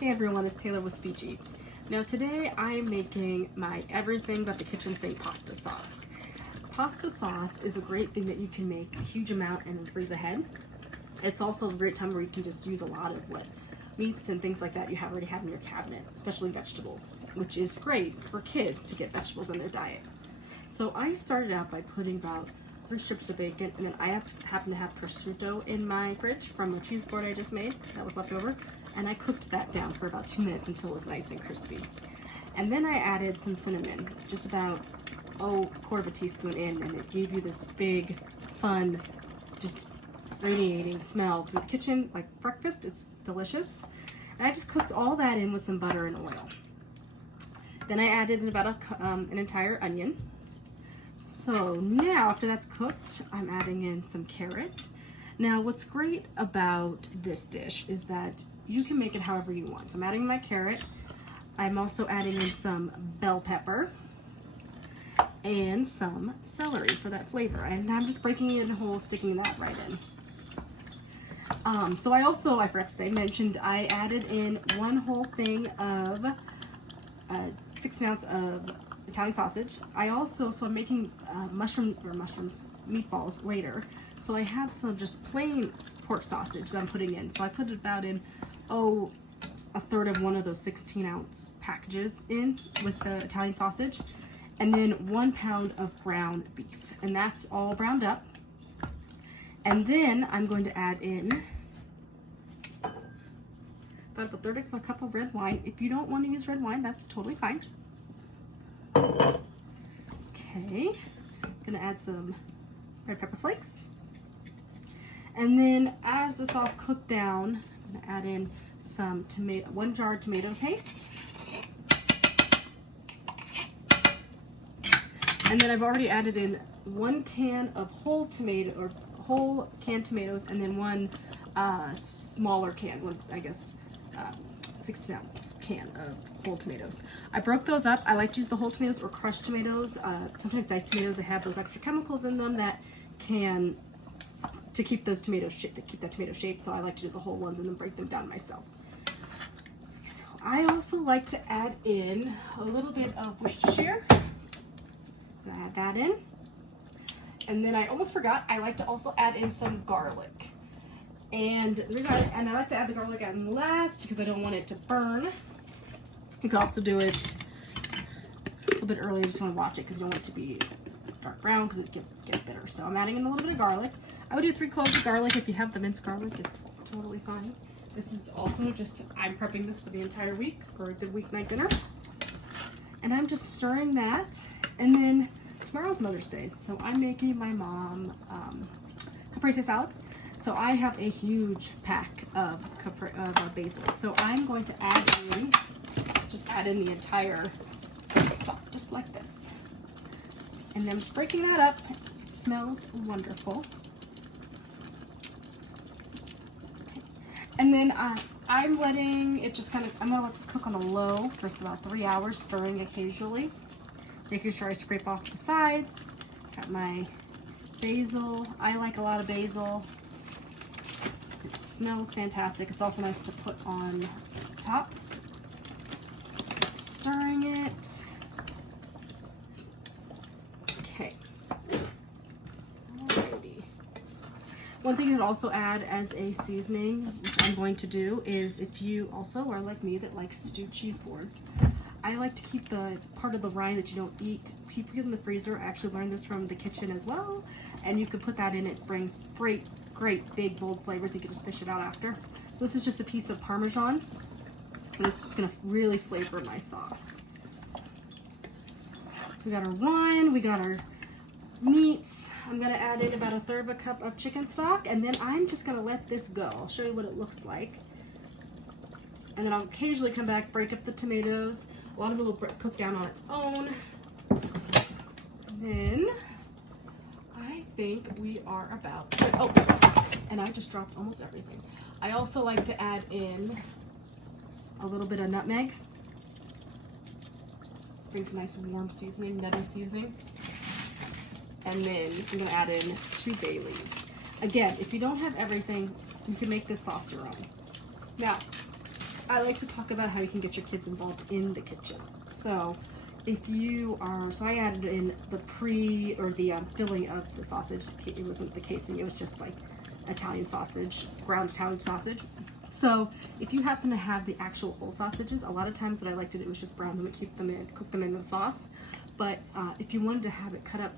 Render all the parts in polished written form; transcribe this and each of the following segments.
Hey everyone, it's Taylor with Speech Eats. Now today I'm making my everything but the kitchen sink pasta sauce. Pasta sauce is a great thing that you can make a huge amount and then freeze ahead. It's also a great time where you can just use a lot of what meats and things like that you already have in your cabinet, especially vegetables, which is great for kids to get vegetables in their diet. So I started out by putting about 3 strips of bacon, and then I happen to have prosciutto in my fridge from a cheese board I just made that was left over, and I cooked that down for about 2 minutes until it was nice and crispy. And then I added some cinnamon, just about a quarter of a teaspoon in, and it gave you this big, fun, just radiating smell through the kitchen like breakfast. It's delicious. And I just cooked all that in with some butter and oil. Then I added in about an entire onion. So now after that's cooked, I'm adding in some carrot. Now what's great about this dish is that you can make it however you want. So I'm adding my carrot. I'm also adding in some bell pepper and some celery for that flavor. And I'm just breaking it in whole, sticking that right in. So I forgot to say, I added in 1 whole thing of 1/6 ounce of Italian sausage. So I'm making meatballs later. So I have some just plain pork sausage that I'm putting in. So I put about in, a third of one of those 16-ounce packages in with the Italian sausage. And then 1 pound of ground beef. And that's all browned up. And then I'm going to add in about a third of a cup of red wine. If you don't want to use red wine, that's totally fine. Okay, gonna add some red pepper flakes. And then as the sauce cooked down, I'm gonna add in some 1 jar of tomato paste. And then I've already added in 1 can of whole canned tomatoes, and then 1 smaller can, 16-ounce can of whole tomatoes. I broke those up. I like to use the whole tomatoes or crushed tomatoes. Sometimes diced tomatoes, they have those extra chemicals in them that can to keep those tomatoes keep that tomato shape. So I like to do the whole ones and then break them down myself. So I also like to add in a little bit of Worcestershire. Gonna add that in. And then I almost forgot, I like to also add in some garlic. And I like to add the garlic in last because I don't want it to burn. You can also do it a little bit earlier. You just want to watch it because you don't want it to be dark brown because it gets bitter. So I'm adding in a little bit of garlic. I would do 3 cloves of garlic. If you have the minced garlic, it's totally fine. This is also I'm prepping this for the entire week for a good weeknight dinner. And I'm just stirring that. And then tomorrow's Mother's Day, so I'm making my mom caprese salad. So I have a huge pack of basil. So I'm going to add in the entire stock, just like this. And then I'm just breaking that up. It smells wonderful. And then I'm letting it I'm gonna let this cook on a low for about 3 hours, stirring occasionally. Making sure I scrape off the sides. Got my basil. I like a lot of basil. It smells fantastic. It's also nice to put on top. Stirring it. Okay. Alrighty. One thing you can also add as a seasoning, which I'm going to do, is if you also are like me that likes to do cheese boards, I like to keep the part of the rind that you don't eat, keep it in the freezer. I actually learned this from the kitchen as well. And you can put that in. It brings great, big, bold flavors. You can just fish it out after. This is just a piece of Parmesan. And it's just gonna really flavor my sauce. So we got our wine, we got our meats. I'm gonna add in about a third of a cup of chicken stock. And then I'm just gonna let this go. I'll show you what it looks like. And then I'll occasionally come back, break up the tomatoes. A lot of it will cook down on its own. And then I think we are about good. Oh, and I just dropped almost everything. I also like to add in a little bit of nutmeg. Brings a nice warm seasoning, nutty seasoning. And then I'm gonna add in 2 bay leaves. Again, if you don't have everything, you can make this sauce your own. Now, I like to talk about how you can get your kids involved in the kitchen. So if you are, so I added in the filling of the sausage. It wasn't the casing, it was just like Italian sausage, ground Italian sausage. So if you happen to have the actual whole sausages, a lot of times that I liked it, it was just brown them and cook them in the sauce. But if you wanted to have it cut up,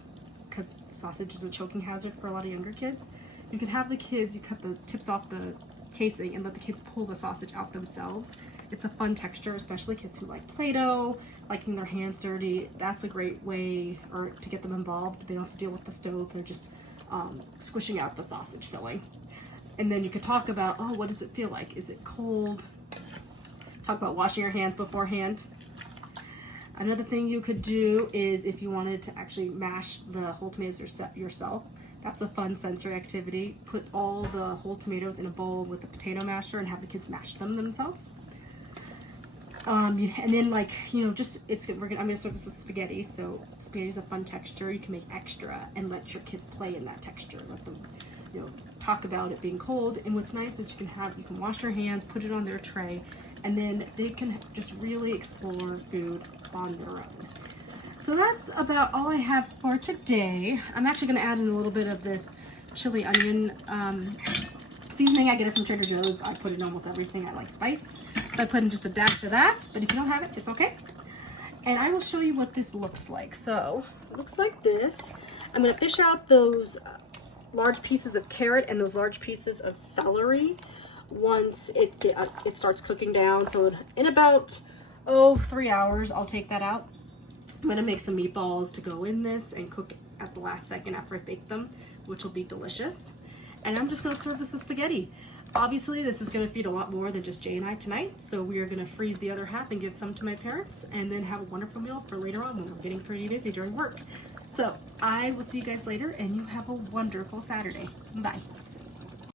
because sausage is a choking hazard for a lot of younger kids, you could have the kids, you cut the tips off the casing and let the kids pull the sausage out themselves. It's a fun texture, especially kids who like Play-Doh, liking their hands dirty. That's a great way to get them involved. They don't have to deal with the stove. They're just squishing out the sausage filling. And then you could talk about, oh, what does it feel like? Is it cold? Talk about washing your hands beforehand. Another thing you could do is if you wanted to actually mash the whole tomatoes yourself. That's a fun sensory activity. Put all the whole tomatoes in a bowl with a potato masher and have the kids mash them themselves. And then, like, you know, just I'm gonna serve this with spaghetti. So spaghetti is a fun texture. You can make extra and let your kids play in that texture. Let them, you know, talk about it being cold. And what's nice is you can wash their hands, put it on their tray, and then they can just really explore food on their own. So that's about all I have for today. I'm actually going to add in a little bit of this chili onion seasoning. I get it from Trader Joe's. I put in almost everything. I like spice. So I put in just a dash of that, but if you don't have it, it's okay. And I will show you what this looks like. So it looks like this. I'm going to fish out those large pieces of carrot and those large pieces of celery once it starts cooking down. So in about 3 hours, I'll take that out. I'm gonna make some meatballs to go in this and cook at the last second after I bake them, which will be delicious. And I'm just gonna serve this with spaghetti. Obviously, this is gonna feed a lot more than just Jay and I tonight, so we are gonna freeze the other half and give some to my parents, and then have a wonderful meal for later on when we're getting pretty busy during work. So I will see you guys later, and you have a wonderful Saturday. Bye.